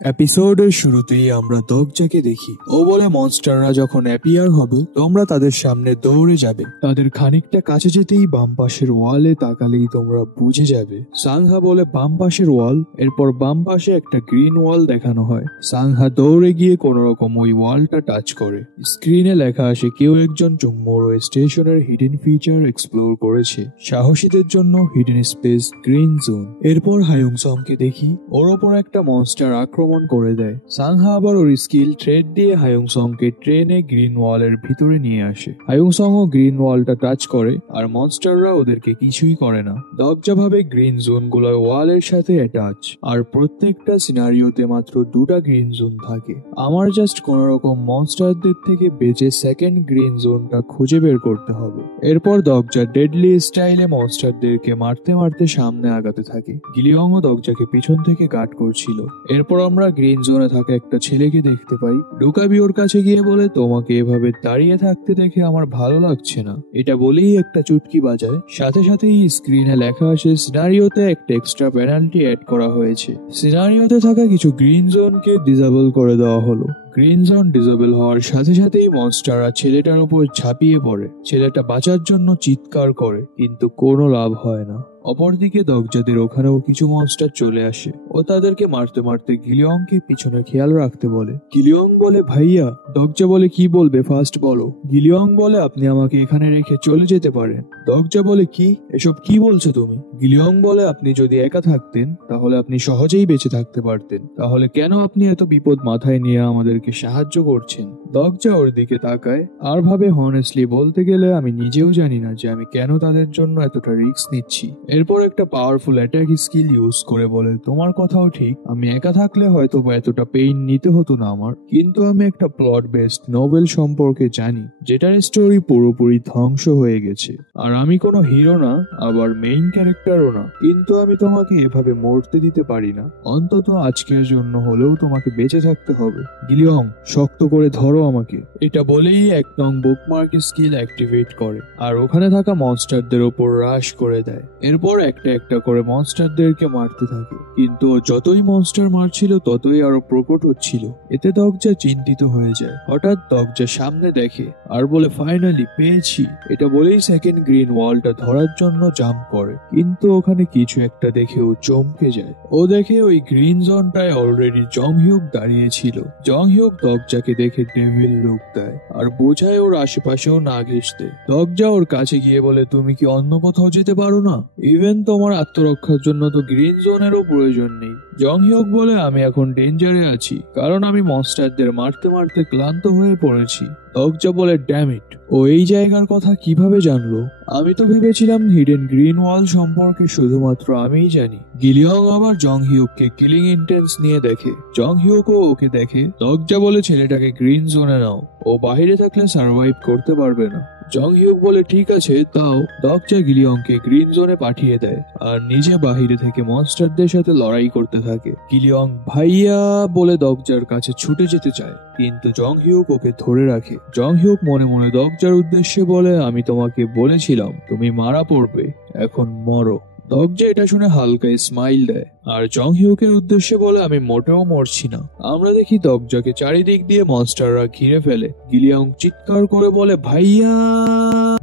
এপিসোডের শুরুতেই আমরা দগজাকে দেখি। ও বলে মনস্টাররা যখন অ্যাপিয়ার হবে তোমরা তাদের সামনে দৌড়ে যাবে। তাদের খানিকটা কাছে যেতেই বাম পাশের ওয়ালে তাকালেই তোমরা বুঝে যাবে। সাংহা বলে বাম পাশের ওয়াল। এরপর বাম পাশে একটা গ্রিন ওয়াল দেখানো হয়। সাংহা দৌড়ে গিয়ে কোন রকম ওই ওয়ালটা টাচ করে। স্ক্রিনে লেখা আসে কেউ একজন চুংমোরো স্টেশনের হিডেন ফিচার এক্সপ্লোর করেছে, সাহসীদের জন্য হিডেন স্পেস গ্রিন জোন। এরপর হায়ুংসমকে দেখি, ওর ওপর একটা মনস্টার আক্রমণ করে দেয়। সাংহা আবার ওর স্কিল ট্রেড দিয়ে হায়ুংসমকে ট্রেনে গ্রিন ওয়ালের ভিতরে নিয়ে আসে। হায়ুংসং ও গ্রিন ওয়ালটা টাচ করে আর মনস্টাররা ওদেরকে কিছুই করে না। দগজা ভাবে গ্রিন জোন গুলো ওয়ালের সাথে অ্যাটাচ, আর প্রত্যেকটা সিনারিওতে মাত্র 2টা গ্রিন জোন থাকে। আমার জাস্ট কোন রকম মনস্টারদের থেকে বেঁচে সেকেন্ড গ্রিন জোনটা খুঁজে বের করতে হবে। এরপর দগজা ডেডলি স্টাইলে মনস্টারদেরকে মারতে মারতে সামনে আগাতে থাকে। গিলিয়ং ও দগজাকে পিছন থেকে গার্ড করছিল। এরপর আমরা গ্রিন জোনে থাকা একটা ছেলেকে দেখতে পাই। ডোকাবি ওর কাছে গিয়ে বলে, তোমাকে এভাবে দাঁড়িয়ে থাকতে দেখে আমার ভালো লাগছে না। এটা বলেই একটা চুটকি বাজায়। সাথে সাথেই স্ক্রিনে লেখা আসে সিনারিওতে একটা এক্সট্রা পেনাল্টি অ্যাড করা হয়েছে। সিনারিওতে থাকা কিছু গ্রিন জোনকে ডিসেবল করে দেওয়া হলো। গ্রিন জোন ডিসেবল হওয়ার সাথে সাথেই মনস্টাররা ছেলেটার উপর ঝাঁপিয়ে পড়ে। ছেলেটা বাঁচার জন্য চিৎকার করে, কিন্তু কোনো লাভ হয় না। অপরদিকে দগজাদের ওখানেও কিছু মনস্টার চলে আসে। ও তাদেরকে মারতে মারতে গিলিয়ংকে পিছনে খেয়াল রাখতে বলে। গিলিয়ং বলে, ভাইয়া। দগজা বলে, কি বলবে ফার্স্ট বলো। গিলিয়ং বলে, আপনি আমাকে এখানে রেখে চলে যেতে পারেন। দগজা বলে, কি এসব কি বলছো তুমি? গিলিয়ং বলে, আপনি যদি একা থাকতেন তাহলে আপনি সহজেই বেঁচে থাকতে পারতেন, তাহলে কেন আপনি এত বিপদ মাথায় নিয়ে আমাদেরকে সাহায্য করছেন? দগজা ওর দিকে তাকায় আর ভাবে, হনেস্টলি বলতে গেলে আমি নিজেও জানি না যে আমি কেন তাদের জন্য এতটা রিস্ক নিচ্ছি। এরপর একটা পাওয়ারফুল অ্যাটাক স্কিল ইউজ করে বলে, তোমার কথাও ঠিক, আমি একা থাকলে হয়তো এতটা পেইন নিতে হতো না আমার, কিন্তু আমি একটা প্লট বেসড নোবেল সম্পর্কে জানি যেটার স্টোরি পুরোপুরি ধ্বংস হয়ে গেছে। আর আমি কোনো হিরো না, আবার মেইন ক্যারেক্টারও না, কিন্তু আমি তোমাকে এভাবে মরতে দিতে পারি না। অন্তত আজকের জন্য হলেও তোমাকে বেঁচে থাকতে হবে। গিলিয়ং, শক্ত করে ধরো আমাকে। এটা বলেই 1 নং বুকমার্ক স্কিল অ্যাক্টিভেট করে আর ওখানে থাকা মনস্টারদের উপর রাশ করে দেয়। এরপর একটা একটা করে মনস্টারদেরকে মারতে থাকে, কিন্তু যতই মনস্টার মারছিল ততই আরো প্রকট হচ্ছিল। এতে দগজা চিন্তিত হয়ে যায়। হঠাৎ দগজা সামনে দেখে আর বলে, ফাইনালি পেয়েছি। এটা বলেই সেকেন্ড গ্রিন ওয়ালটা ধরার জন্য জাম্প করে, কিন্তু ওখানে কিছু একটা দেখে ও চমকে যায়। ও দেখে ওই গ্রিন জোনটায় অলরেডি জংহিউক দাঁড়িয়ে ছিল। জংহিউক দগজাকে দেখে ডেভিল লুক দেয় আর বোঝায় ওর আশেপাশেও না ঘেঁষতে। দগজা ওর কাছে গিয়ে বলে, তুমি কি অন্য কোথাও যেতে পারো না? ইভেন তোমার আত্মরক্ষার জন্য তো গ্রিন জোনেরও প্রয়োজন নেই। জংহিউক বলে, আমি এখন ডেঞ্জারে আছি, কারণ আমি মনস্টারদের মারতে মারতে ক্লান্ত হয়ে পড়েছি। দগজা বলে, ড্যাম ইট, ও এই জায়গার কথা কিভাবে জানলো? আমি তো ভেবেছিলাম হিডেন গ্রিন ওয়াল সম্পর্কে শুধুমাত্র আমিই জানি। গিলিয়ং আবার জংহিউককে কিলিং ইন্টেন্স নিয়ে দেখে। জংহিউকও ওকে দেখে। দগজা বলে, ছেলেটাকে গ্রিন জোনে নাও, ও বাইরে থাকলে সার্ভাইভ করতে পারবে না। জংহিউক বলে, ঠিক আছে তাও। দগজা গিলিয়ংকে গ্রিন জোনে পাঠিয়ে দেয় আর নিজে বাহিরে থেকে মনস্টারদের সাথে লড়াই করতে থাকে। গিলিয়ং ভাইয়া বলে দগজার কাছে ছুটে যেতে চায়, কিন্তু জংহিউক ওকে ধরে রাখে। জংহিউক মনে মনে দগজার উদ্দেশ্যে বলে, আমি তোমাকে বলেছিলাম তুমি মারা পড়বে, এখন মরো। দগজা এটা শুনে হালকা স্মাইল দেয় আর জংহিউকের উদ্দেশ্যে বলে, আমি মোটেও মরছি না। আমরা দেখি দগজাকে চারিদিক দিয়ে মনস্টাররা ঘিরে ফেলে। গিলিয়ং চিৎকার করে বলে, ভাইয়া।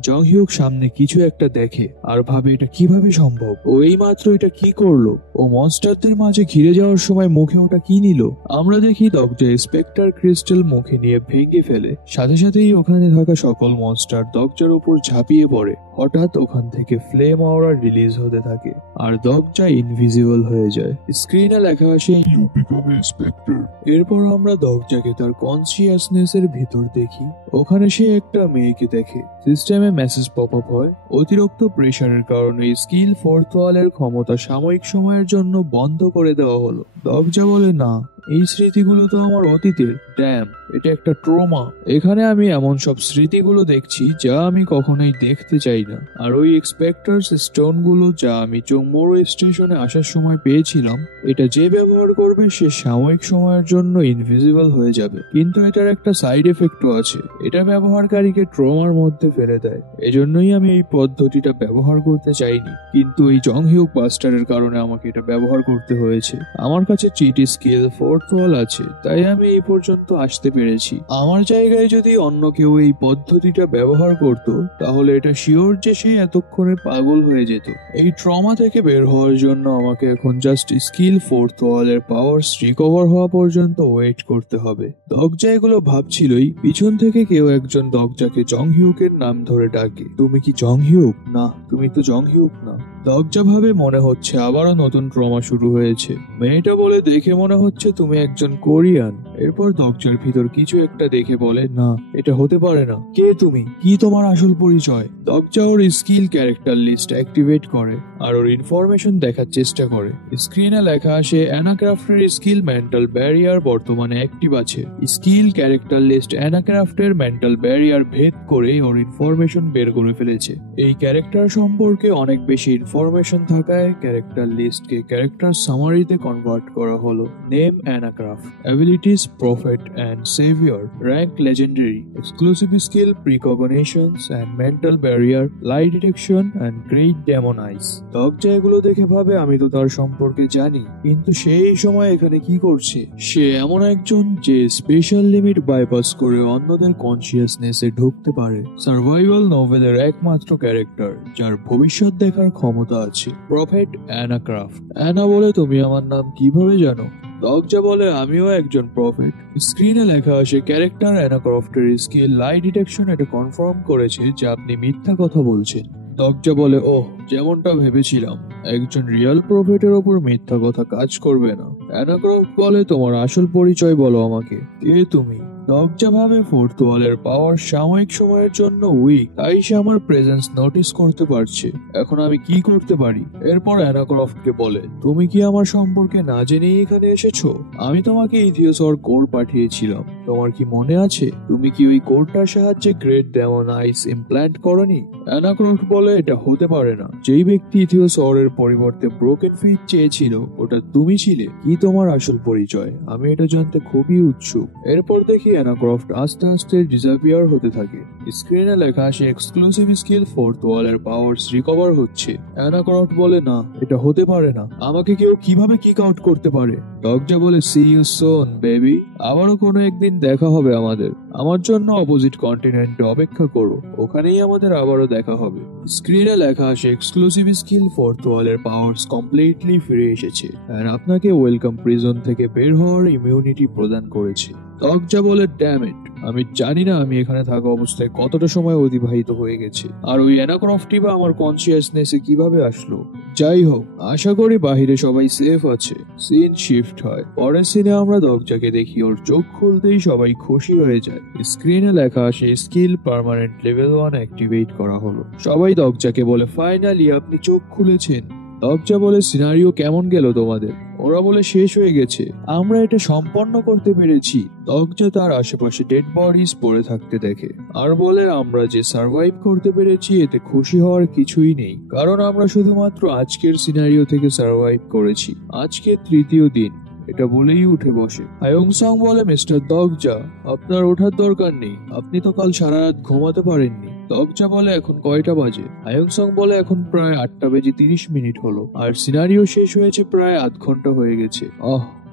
জংহিউক সামনে কিছু একটা দেখে আর ভাবে এটা কিভাবে সম্ভব। ও এই মাত্র এটা কি করলো? ও মনস্টারদের মাঝে ঘিরে যাওয়ার সময় মুখে ওটা কি নিল? আমরা দেখি দগজা স্পেক্টার ক্রিস্টাল মুখে নিয়ে ভেঙে ফেলে। সাথে সাথেই ওখানে থাকা সকল মনস্টার দগজার উপর ঝাঁপিয়ে পড়ে। হঠাৎ ওখান থেকে ফ্লেম অরা রিলিজ হতে থাকে আর দগজা ইনভিজিবল হয়ে যায়। স্ক্রিনে লেখা আসে, ইউ বিকাম এ স্পেক্টার। এরপর আমরা দগজাকে তার কনসিয়াসনেস এর ভিতর দেখি। ওখানে সে একটা মেয়েকে দেখে। সিস্টেমে মেসেজ পপ আপ হয়, অতিরিক্ত প্রেসারের কারণে স্কিল 4th ওয়ালের ক্ষমতা সাময়িক সময়ের জন্য বন্ধ করে দেওয়া হলো। দগজা বলে, না, এই স্মৃতিগুলো তো আমার অতীতের। ড্যাম, এটা একটা ট্রমা। এখানে আমি এমন সব স্মৃতিগুলো দেখছি যা আমি কখনোই দেখতে চাই না। আর ওই এক্সপেক্টার্স স্টোন গুলো যা আমি চুংমোরো স্টেশনে আসার সময় পেয়েছিলাম, এটা যে ব্যবহার করবে সে সাময়িক সময়ের জন্য ইনভিজিবল হয়ে যাবে, কিন্তু এটার একটা সাইড এফেক্টও আছে। এটা ব্যবহারকারীকে ট্রমার মধ্যে ফেলে দেয়। এজন্যই আমি এই পদ্ধতিটা ব্যবহার করতে চাইনি, কিন্তু এই জংহিউক বাস্টারের কারণে আমাকে এটা ব্যবহার করতে হয়েছে। আমার কাছে চিটি স্কিল 4 ফোর্থ ওয়াল আছে, তাই আমি এই পর্যন্ত আসতে পেরেছি। আমার জায়গায় যদি অন্য কেউ এই পদ্ধতিটা ব্যবহার করত, তাহলে এটা শিওর যে সে এতক্ষণে পাগল হয়ে যেত। এই ট্রমা থেকে বের হওয়ার জন্য আমাকে এখন জাস্ট স্কিল ফোর্থ ওয়ালের পাওয়ার্স রিকভার হওয়া পর্যন্ত ওয়েট করতে হবে। দগজা এগুলো ভাবছিলই, পিছন থেকে কেউ একজন দগজাকে জংহিউকের নাম ধরে ডাকে। তুমি কি জংহিউক? না, তুমি তো জংহিউক না। দগজা ভাবে মনে হচ্ছে আবারও নতুন ট্রমা শুরু হয়েছে। মেয়েটা বলে, দেখে মনে হচ্ছে তুমি একজন কোরিয়ান। এরপর দগজার ভিতর কিছু একটা দেখে বলে, না, এটা হতে পারে না। কে তুমি? কি তোমার আসল পরিচয়? দগজা ওর স্কিল ক্যারেক্টার লিস্ট অ্যাক্টিভেট করে আর ওর ইনফরমেশন দেখার চেষ্টা করে। স্ক্রিনে লেখা আসে, অ্যানাক্রাফটের স্কিল মেন্টাল ব্যারিয়ার বর্তমানে অ্যাক্টিভ আছে। স্কিল ক্যারেক্টার লিস্ট অ্যানাক্রাফটের মেন্টাল ব্যারিয়ার ভেদ করে ওর ইনফরমেশন বের করে ফেলেছে। এই ক্যারেক্টার সম্পর্কে অনেক বেশি ইনফরমেশন থাকায় ক্যারেক্টার লিস্টকে ক্যারেক্টার সামারিতে কনভার্ট করা হলো। Name Anacraft, abilities prophet and saviour, rank legendary, exclusive skill precognitions and mental barrier, lie detection and great demon eyes. দগজা এগুলো দেখে ভাবে আমি তো তার সম্পর্কে জানি, কিন্তু সেই সময় এখানে কি করছে? সে এমন একজন যে স্পেশাল লিমিট বাইপাস করে অন্যদের কনসিয়াসনেসে ঢুকতে পারে। সার্ভাইভাল নোভেলের একমাত্র ক্যারেক্টার যার ভবিষ্যৎ দেখার ক্ষমতা আছে, প্রফেট অ্যানাক্রাফট। অ্যানা বলে, তুমি আমার নাম কিভাবে জানো? দগজা বলে, আমিও একজন প্রফেট। স্ক্রিনে লেখা আসে, ক্যারেক্টার অ্যানাক্রাফটের স্কিল লাই ডিটেকশন এটা কনফার্ম করেছে যে আপনি মিথ্যা কথা বলছেন। দগজা বলে, ওহ, যেমনটা ভেবেছিলাম, একজন রিয়েল প্রফেটের ওপর মিথ্যা কথা কাজ করবে না। অ্যানাক্রাফট বলে, তোমার আসল পরিচয় বলো আমাকে, কে তুমি? দগজা ভাবে ফোর্থ ওয়ালের পাওয়ার সাময়িক সময়ের জন্য উইক, তাই সে আমার প্রেজেন্স নোটিস করতে পারছে। এখন আমি কি করতে পারি? এরপর অ্যানাক্রাফটকে বলে, তুমি কি আমার সম্পর্কে না জেনেই এখানে এসেছো? আমি তোমাকে ইথিওসর কোর পাঠিয়েছিলাম, তোমার কি মনে আছে? তুমি কি ওই কোরটার সাহায্যে গ্রেট ডেমন আইস ইমপ্ল্যান্ট করনি? অ্যানাক্রাফট বলে, এটা হতে পারে না। যেই ব্যক্তি ইথিওসরের পরিবর্তে ব্রোকেন ফিট চেয়েছিল ওটা তুমি ছিলে। কি তোমার আসল পরিচয়? আমি এটা জানতে খুবই উৎসুক। এরপর দেখি অ্যানাক্রাফট আস্তে আস্তে ডিসঅ্যাপিয়ার হতে থাকে। স্ক্রিনে লেখা আসে, এক্সক্লুসিভ স্কিল ফোর্থ ওয়ালের পাওয়ার্স রিকভার হচ্ছে। অ্যানাক্রাফট বলে, না, এটা হতে পারে না। আমাকে কেউ কিভাবে কিক আউট করতে পারে? দগজা বলে, সি ইউ সুন বেবি। আবারও কোনো একদিন দেখা হবে আমাদের। আমার জন্য অপোজিট কন্টিনেন্টে অপেক্ষা করো, ওখানেই আমাদের আবারও দেখা হবে। স্ক্রিনে লেখা আসে, এক্সক্লুসিভ স্কিল ফোর্থ ওয়ালের পাওয়ার্স কমপ্লিটলি ফিরে এসেছে আর আপনাকে ওয়েলকাম প্রিজন থেকে বের হওয়ার ইমিউনিটি প্রদান করেছে। দগজা বলে, ড্যাম ইট, আমি জানি না আমি এখানে থাকা অবস্থায় কতটা সময় অতিবাহিত হয়ে গেছে, আর ওই অ্যানাক্রাফটই বা আমার কনসিয়াসনেসে কিভাবে আসলো। যাই হোক, আশা করি বাহিরে সবাই সেফ আছে। সিন শিফট হয়। পরের সিনে আমরা দগজাকে দেখি ওর চোখ খুলতেই সবাই খুশি হয়ে যায়। স্ক্রিনে লেখা আসে, স্কিল পার্মানেন্ট লেভেল 1 অ্যাক্টিভেট করা হলো। সবাই দগজাকে বলে, ফাইনালি আপনি চোখ খুলেছেন। দগজা বলে, সিনারিও কেমন গেল তোমাদের? ওরা বলে, শেষ হয়ে গেছে, আমরা এটা সম্পন্ন করতে পেরেছি। দগজা তার আশেপাশে ডেড বডিজ পড়ে থাকতে দেখে আর বলে, আমরা যে সার্ভাইভ করতে পেরেছি এতে খুশি হওয়ার কিছুই নেই, কারণ আমরা শুধুমাত্র আজকের সিনারিও থেকে সার্ভাইভ করেছি। আজকে তৃতীয় দিন। এটা বলেই উঠে বসে। হায়ংসং বলে, মিস্টার দগজা, আপনার ওঠার দরকার নেই, আপনি তো কাল সারা রাত ঘুমাতে পারেননি। দগজা বলে, এখন কয়টা বাজে? হায়ংসং বলে, এখন প্রায় 8:30 হলো আর সিনারিও শেষ হয়েছে প্রায় আধ ঘন্টা হয়ে গেছে।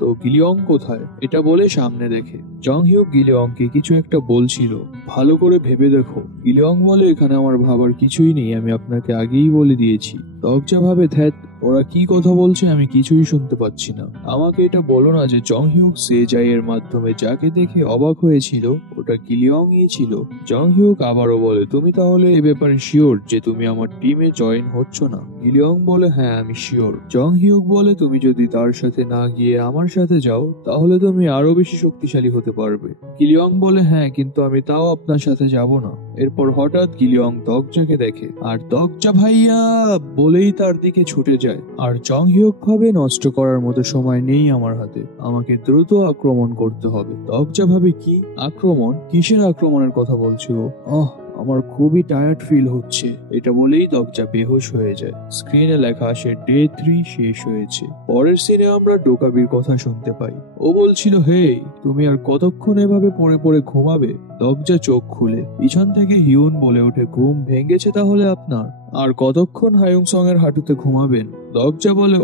তো গিলিয়ং কোথায়? এটা বলে সামনে দেখে জংহিউক গিলিয়ংকে কিছু একটা বলছিল। ভালো করে ভেবে দেখো। গিলিয়ং বলে, এখানে আমার ভাবার কিছুই নেই, আমি আপনাকে আগেই বলে দিয়েছি। দগজা ভাবে, ধ্যাত, ওরা কি কথা বলছে আমি কিছুই শুনতে পাচ্ছি না। আমাকে এটা বলো না যে জংহিউক সেজাই এর মাধ্যমে যাকে দেখে অবাক হয়েছিল ওটা গিলিয়ংই ছিল। জংহিউক আবারও বলে, তুমি তাহলে এ ব্যাপারে শিওর যে তুমি আমার টিমে জয়েন হচ্ছ না? গিলিয়ং বলে, হ্যাঁ, আমি শিওর। জংহিউক বলে, তুমি যদি তার সাথে না গিয়ে আমার সাথে যাও তাহলে তুমি আরো বেশি শক্তিশালী হতে পারবে। গিলিয়ং বলে, হ্যাঁ, কিন্তু আমি তাও আপনার সাথে যাব না। এরপর হঠাৎ গিলিয়ং দগজাকে দেখে আর দগজা ভাইয়া বলেই তার দিকে ছুটে যায়। আর জংহিউক ভাবে, নষ্ট করার মতো সময় নেই আমার হাতে, আমাকে দ্রুত আক্রমণ করতে হবে। দগজা ভাবে, কি আক্রমণ? কিসের আক্রমণের কথা বলছো? আমার খুবই টায়ার্ড ফিল হচ্ছে। এটা বলেই দগজা বেহুশ হয়ে যায়। স্ক্রিনে লেখা আসে, ডে 3 শেষ হয়েছে। পরের সিনে আমরা ডোকাবির কথা শুনতে পাই। ও বলছিল, হে, তুমি আর কতক্ষণ এভাবে পড়ে পড়ে ঘুমাবে? দগজা চোখ খুলে। পিছন থেকে হিউন বলে ওঠে, ঘুম ভেঙেছে তাহলে আপনার? আর কতক্ষণ হায়ুংসং এর হাঁটুতে ঘুমাবেন? দগজা বলে,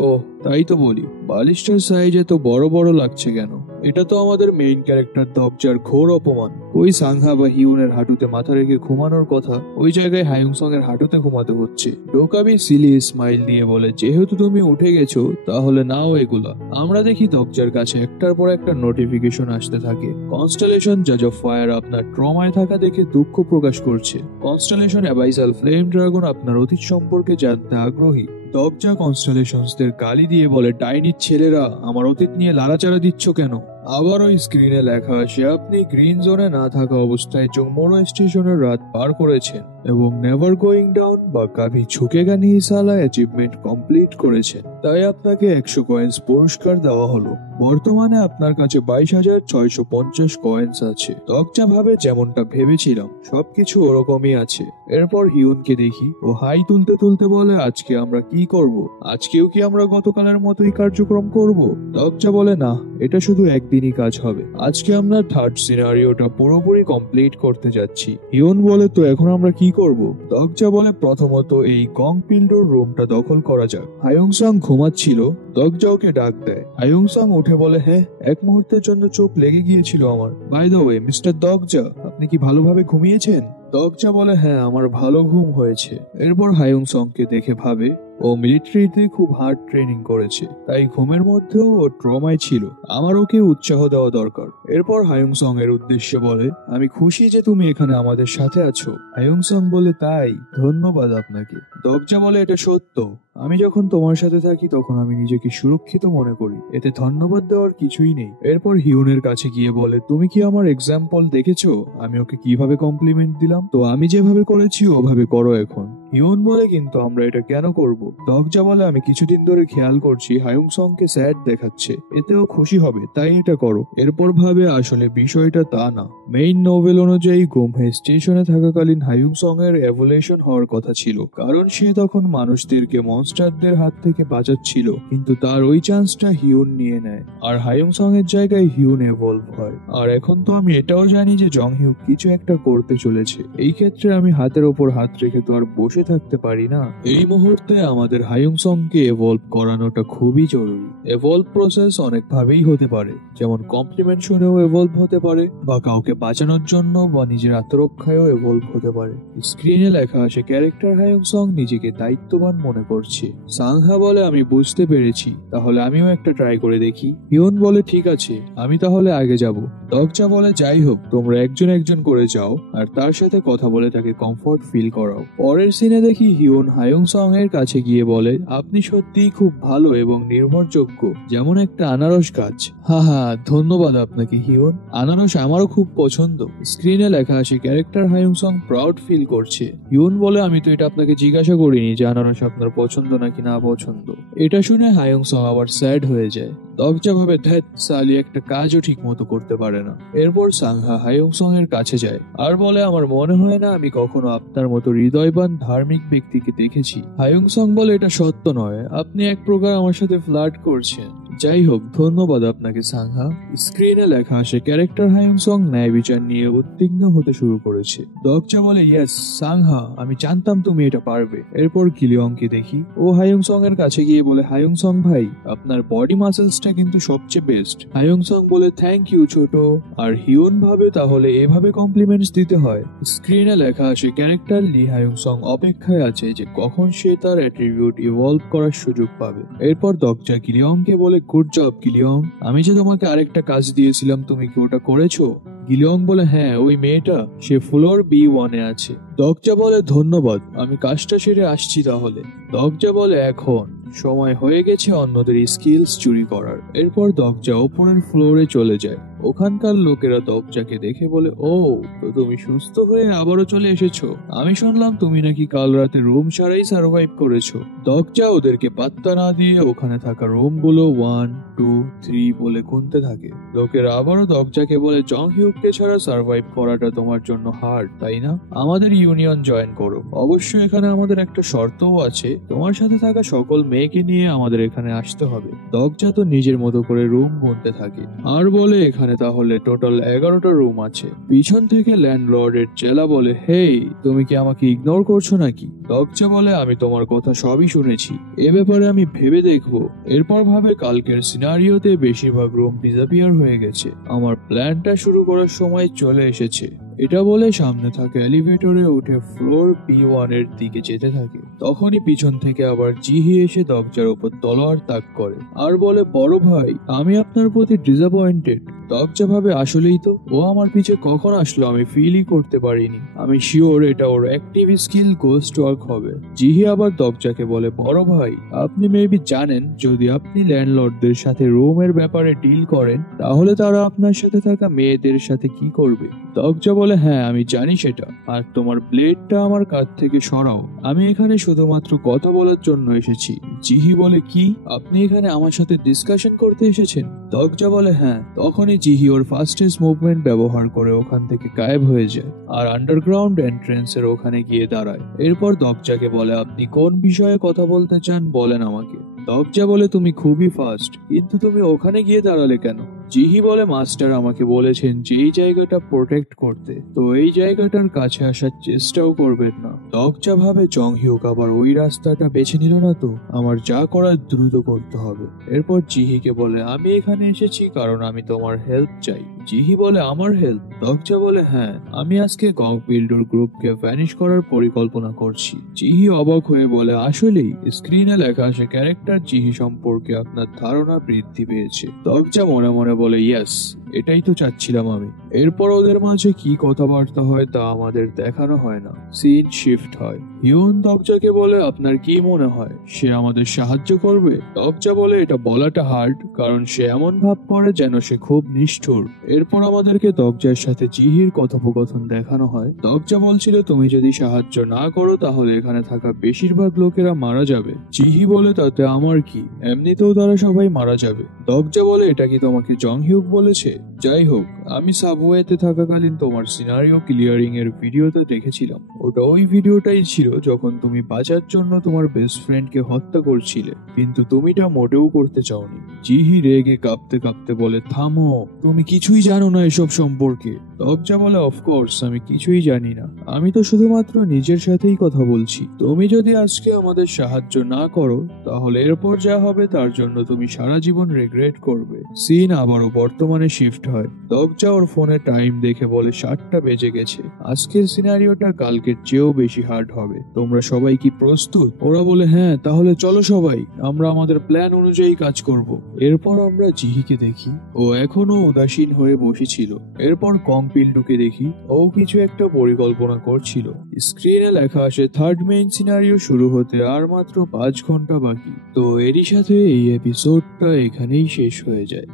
তাই তো বলি, বালিশটার সাইজ এত বড় বড় লাগছে কেন? এটা তো আমাদের মেইন ক্যারেক্টার দবজার ঘোর অপমান। ওই সাংহা বা হিউনের হাঁটুতে মাথা রেখে ঘুমানোর কথা, ওই জায়গায় হায়ুংসং এর হাঁটুতে ঘুমাতে হচ্ছে। ডোকাবি সিলি স্মাইল দিয়ে বলে, যেহেতু তুমি উঠে গেছো তাহলে নাও এগুলা। আমরা দেখি দবজার কাছে একটার পর একটা নোটিফিকেশন আসতে থাকে। কনস্টেলেশন জাজ অফ ফায়ার আপনার ট্রমায় থাকা দেখে দুঃখ প্রকাশ করছে। কনস্টেলেশন অ্যাবাইসাল ফ্লেম ড্রাগন আপনার অতীত সম্পর্কে জানতে আগ্রহী। দবজা কনস্টেলেশনসদের গালি দিয়ে বলে, টাইনির ছেলেরা আমার অতীত নিয়ে লাড়াচাড়া দিচ্ছ কেন? আবার ওই স্ক্রিনে লেখা আসে, আপনি গ্রিন জোনে না থাকা অবস্থায় জংমোরো স্টেশনের রাত পার করেছেন এবং নেভার গোয়িং ডাউন বা কাভি ঝুঁকেগা নিহি সালা অ্যাচিভমেন্ট কমপ্লিট করেছেন। তাই আপনাকে 100 কয়েন্স পুরস্কার দেওয়া হলো। বর্তমানে আপনার কাছে 22,650 কয়েন্স আছে। দবজা ভাবে, যেমনটা ভেবেছিলাম সবকিছু ওরকমই আছে। এরপর হিউনকে দেখি, ও হাই তুলতে তুলতে বলে, আজকে আমরা কি করব? আজকেও কি আমরা গতকালের মতোই কার্যক্রম করব? দবজা বলে, না, এটা শুধু একদিনই কাজ হবে। আজকে আমরা থার্ড সিনারিওটা পুরোপুরি কমপ্লিট করতে যাচ্ছি। হিউন বলে, তো এখন আমরা কি করব? দবজা বলে, প্রথমত এই গং পিল্ডোর রুমটা দখল করা যাক। হায়ুংসং ঘুমাচ্ছিল। দবজা ওকে ডাক দেয়। হায়ুংসং উঠে বলে, হ্যাঁ, এক মুহূর্তের জন্য চোখ লেগে গিয়েছিল আমার। বাই দ্য ওয়ে মিস্টার দবজা, আপনি কি ভালোভাবে ঘুমিয়েছেন? দবজা বলে, হ্যাঁ, আমার ভালো ঘুম হয়েছে। এরপর হায়ুংসংকে দেখে ভাবে, ও মিলিটারিতে খুব হার্ড ট্রেনিং করেছে, তাই ঘুমের মধ্যেও ও ট্রমায় ছিল। আমার ওকে উৎসাহ দেওয়া দরকার। এরপর হায়ুংসং এর উদ্দেশ্যে বলে, আমি খুশি যে তুমি এখানে আমাদের সাথে আছো। হায়ুংসং বলে, তাই ধন্যবাদ আপনাকে। দবজা বলে, এটা সত্য। আমি যখন তোমার সাথে থাকি তখন আমি নিজেকে সুরক্ষিত মনে করি, এতে ধন্যবাদ দেওয়ার কিছুই নেই। এরপর হিউনের কাছে গিয়ে বলে, তুমি কি আমার এক্সাম্পল দেখেছো? আমি ওকে কিভাবে কমপ্লিমেন্ট দিলাম, তো আমি যেভাবে করেছি ওভাবে করো এখন। হিউন বলে, কিন্তু আমরা এটা কেন করব? দবজা বলে, আমি কিছুদিন ধরে খেয়াল করছি হায়ুংসংকে স্যাড দেখাচ্ছে, এতেও খুশি হবে, তাই এটা করো। এরপর ভাবে, আসলে বিষয়টা তা না। মেইন নোভেল অনুযায়ী গোমহে স্টেশনে থাকাকালীন হায়ুংসং এর এভোলিউশন হওয়ার কথা ছিল, কারণ সে তখন মানুষদেরকে মনস্টারদের হাত থেকে বাঁচাচ্ছিল। কিন্তু তার ওই চান্সটা হিউন নিয়ে নেয়, আর হায়ুংসং এর জায়গায় হিউন এভলভ হয়। আর এখন তো আমি এটাও জানি যে জংহিউক কিছু একটা করতে চলেছে। এই ক্ষেত্রে আমি হাতের ওপর হাত রেখে তো আর বসে থাকতে পারি না। এই মুহূর্তে আমাদের হায়ুংসংকে এভলভ করানোটা খুবই জরুরি। এভলভ প্রসেস অনেক ভাবেই হতে পারে, যেমন কমপ্লিমেন্ট শুনেও এভলভ হতে পারে, বা কাউকে বাঁচানোর জন্য বা নিজের আত্মরক্ষায়ও এভলভ হতে পারে। স্ক্রিনে লেখা আসে, ক্যারেক্টার হায়ুংসং নিজেকে দায়িত্ববান মনে করছে। সাংহা বলে, আমি বুঝতে পেরেছি, তাহলে আমিও একটা ট্রাই করে দেখি। হিউন বলে, ঠিক আছে, আমি তাহলে আগে যাব। দবজা বলে, যাই হোক, তোমরা একজন একজন করে যাও আর তার সাথে কথা বলে তাকে কমফোর্ট ফিল করাও। পরের সিনে দেখি হিউন হায়ুংসং এর কাছে গিয়ে বলে, আপনি সত্যিই খুব ভালো এবং নির্ভরযোগ্য, যেমন একটা আনারস গাছ। হা হা, ধন্যবাদ আপনাকে হিউন, আনারস আমারও খুব পছন্দ। স্ক্রিনে লেখা আসে, ক্যারেক্টার হায়ুংসং প্রাউড ফিল করছে। হিউন বলে, আমি তো এটা আপনাকে জিজ্ঞাসা করিনি যে আনারস আপনার পছন্দ নাকি না পছন্দ। এটা শুনে হায়ুংসং আবার স্যাড হয়ে যায়। দবজা ভাবে, ধ্যাত, সালি একটা কাজও ঠিক মতো করতে পারে না। এরপর সাংহা হায়ুংসং এর কাছে যায় আর বলে, আমার মনে হয় না আমি কখনো আপনার মতো হৃদয়বান ধার্মিক ব্যক্তিকে দেখেছি। হায়ুংসং বলে, এটা সত্য নয়, আপনি এক প্রকার আমার সাথে ফ্লার্ট করছেন। যাই হোক, ধন্যবাদ আপনাকে সাংহা। স্ক্রিনে লেখা আসে, ক্যারেক্টার হায়ুংসং ন্যায় বিচার নিয়ে উদ্বিগ্ন হতে শুরু করেছে। দবজা বলে, ইয়েস সাংহা, আমি জানতাম তুমি এটা পারবে। এরপর কিলিয়ংকে দেখি, ও হায়ুংসং এর কাছে গিয়ে বলে, হায়ুংসং ভাই, আপনার বডি মাসেলসটা কিন্তু সবচেয়ে বেস্ট। হায়ুংসং বলে, থ্যাংক ইউ ছোট। আর হিউন ভাবে, তাহলে এভাবে কমপ্লিমেন্টস দিতে হয়। স্ক্রিনে লেখা আসে, ক্যারেক্টার লি হায়ুংসং অপেক্ষায় আছে যে কখন সে তার অ্যাট্রিবিউট ইভলভ করার সুযোগ পাবে। এরপর দবজা কিলিয়ংকে বলে, গুড জব কিলিয়ং, আমি যে তোমাকে আরেকটা কাজ দিয়েছিলাম, তুমি কি ওটা করেছো? কিলিয়ং বলে, হ্যাঁ, ওই মেয়েটা, সে ফ্লোর B1-এ আছে। দবজা বলে, ধন্যবাদ, আমি কাজটা সেরে আসছি তাহলে। দবজা বলে, এখন সময় হয়ে গেছে অন্যদের স্কিলস চুরি করার। এরপর দবজা ওপরের ফ্লোরে চলে যায়। ওখানকার লোকেরা দবজাকে দেখে বলে, ও, তো তুমি সুস্থ হয়ে আবারও চলে এসেছো। আমি শুনলাম তুমি নাকি কাল রাতে রুম সারাই সার্ভাইভ করেছো। দবজা ওদেরকে পাত্তা না দিয়ে ওখানে থাকা রুমগুলো 1, 2, 3 বলে গুনতে থাকে। লোকেরা আবারও দবজাকে বলে, জংহিউককে ছাড়া সার্ভাইভ করাটা তোমার জন্য হার্ড, তাই না? আমাদের ইউনিয়ন জয়েন করো। অবশ্য এখানে আমাদের একটা শর্তও আছে, তোমার সাথে থাকা সকল মেয়েকে নিয়ে আমাদের এখানে আসতে হবে। দবজা তো নিজের মতো করে রুম গুনতে থাকে আর বলে, এখানে এখানে তাহলে টোটাল 11টা রুম আছে। পিছন থেকে ল্যান্ডলর্ডের চেলা বলে, হেই তুমি কি আমাকে ইগনোর করছো নাকি? দকজা বলে, আমি তোমার কথা সবই শুনেছি, এ ব্যাপারে আমি ভেবে দেখবো। এরপর ভাবে কালকের সিনারিওতে বেশিরভাগ রুম ডিসঅ্যাপিয়ার হয়ে গেছে, আমার প্ল্যানটা শুরু করার সময় চলে এসেছে। এটা বলে সামনে থাকা এলিভেটরে উঠে ফ্লোর B1 এর দিকে যেতে থাকে। তখনই পিছন থেকে আবার জিহি এসে দরজার উপর তলোয়ার তাক করে আর বলে, বড় ভাই আমি আপনার প্রতি ডিসঅ্যাপয়েন্টেড। দরজা ভাবে, আসলেই তো, ও আমার পিছে কখন আসলো আমি ফিলই করতে পারিনি। আমি শিওর এটা ওর অ্যাক্টিভ স্কিল গোস্ট ওয়ার্ক হবে। জিহি আবার দরজাকে বলে, বড় ভাই আপনি মেবি জানেন যদি আপনি ল্যান্ডলর্ডদের সাথে রুমের ব্যাপারে ডিল করেন তাহলে তারা আপনার সাথে থাকা মেয়েদের সাথে কি করবে? দরজা বলে, হ্যাঁ আমি জানি সেটা, আর তোমার ব্লেডটা আমার কাছ থেকে সরাও, আমি এখানে শুধুমাত্র কথা বলার জন্য এসেছি। জিহি বলে, কি আপনি এখানে আমার সাথে ডিসকাশন করতে এসেছেন? দরজা বলে, হ্যাঁ। তখনই জিহি ওর ফাস্টেস্ট মুভমেন্ট ব্যবহার করে ওখান থেকে গায়েব হয়ে যায় আর আন্ডারগ্রাউন্ড এন্ট্রেন্সের ওখানে গিয়ে দাঁড়ায়। এরপর দরজাকে বলে, আপনি কোন বিষয়ে কথা বলতে চান বলেন আমাকে। দরজা বলে, তুমি খুবই ফাস্ট, কিন্তু তুমি ওখানে গিয়ে দাঁড়ালে কেন? জিহি বলে, মাস্টার আমাকে বলেছেন যে এই জায়গাটা প্রোটেক্ট করতে, তো এই জায়গাটার কাছে আসার চেষ্টাও করবেন না। দরজা ভাবে জং হিউক আবার ওই রাস্তাটা বেছে নিল না তো, আমার যা করার দ্রুত করতে হবে। এরপর জিহিকে বলে, আমি এখানে এসেছি কারণ আমি তোমার হেল্প চাই। জিহি বলে, আমার হেল্প? দরজা বলে, হ্যাঁ, আমি আজকে গং বিল্ডর গ্রুপকে ভ্যানিশ করার পরিকল্পনা করছি। জিহি অবাক হয়ে বলে, আসলেই? স্ক্রিনে লেখা আসে ক্যারেক্টার জিহি সম্পর্কে আপনার ধারণা বৃদ্ধি পেয়েছে। দরজা মনে মনে বলে, ইয়েস, এটাই তো চাচ্ছিলাম আমি। এরপর ওদের মাঝে কি কথাবার্তা হয় তা আমাদের দেখানো হয় না, সিন শিফট হয়। হিউন দরজাকে বলে, আপনার কি মনে হয় সে আমাদের সাহায্য করবে? দরজা বলে, এটা বলাটা হার্ড, কারণ সে এমন ভাব করে যেন সে খুব নিষ্ঠুর। এরপর আমাদেরকে দরজার সাথে জিহির কথোপকথন দেখানো হয়। দরজা বলছিল, তুমি যদি সাহায্য না করো তাহলে এখানে থাকা বেশিরভাগ লোকেরা মারা যাবে। জিহি বলে, তাতে আমার কি, এমনিতেও তারা সবাই মারা যাবে। দরজা বলে, এটা কি তোমাকে জং হিউক বলেছে? যাই হোক, আমি সাবওয়েতে থাকাকালীন তোমার সিনারিও ক্লিয়ারিং এর ভিডিওতে দেখেছিলাম, ওটা ওই ভিডিওটাই ছিল যখন তুমি বাঁচার জন্য তোমার বেস্ট ফ্রেন্ডকে হত্যা করছিলে, কিন্তু তুমিটা মোটেও করতে চাওনি। জিহি রেগে কাঁপতে কাঁপতে বলে, থামো, তুমি কিছুই জানো না এসব সম্পর্কে। দরজা বলে, অফকোর্স আমি কিছুই জানি না, আমি তো শুধুমাত্র নিজের সাথেই কথা বলছি। তুমি যদি আজকে আমাদের সাহায্য না করো তাহলে এরপর যা হবে তার জন্য তুমি সারা জীবন রিগ্রেট করবে। সিন আবারও বর্তমানে শিফট হয়। দরজা ওর ফোনে টাইম দেখে বলে, 7টা বেজে গেছে, আজকের সিনারিওটা কালকের চেয়েও বেশি হার্ড হবে, তোমরা সবাই কি প্রস্তুত? ওরা বলে, হ্যাঁ, তাহলে চলো সবাই, আমরা আমাদের প্ল্যান অনুযায়ী কাজ করব। এরপর আমরা জিহিকে দেখি, ও এখনো উদাসীন হয়ে বসেছিল। এরপর কং পিল্ডুকে দেখি, ও কিছু একটা পরিকল্পনা করছিল। স্ক্রিনে লেখা আসে, থার্ড মেইন সিনারিও শুরু হতে আর মাত্র 5 ঘন্টা বাকি। তো এরই সাথে এই এপিসোডটা এখানেই শেষ হয়ে যায়।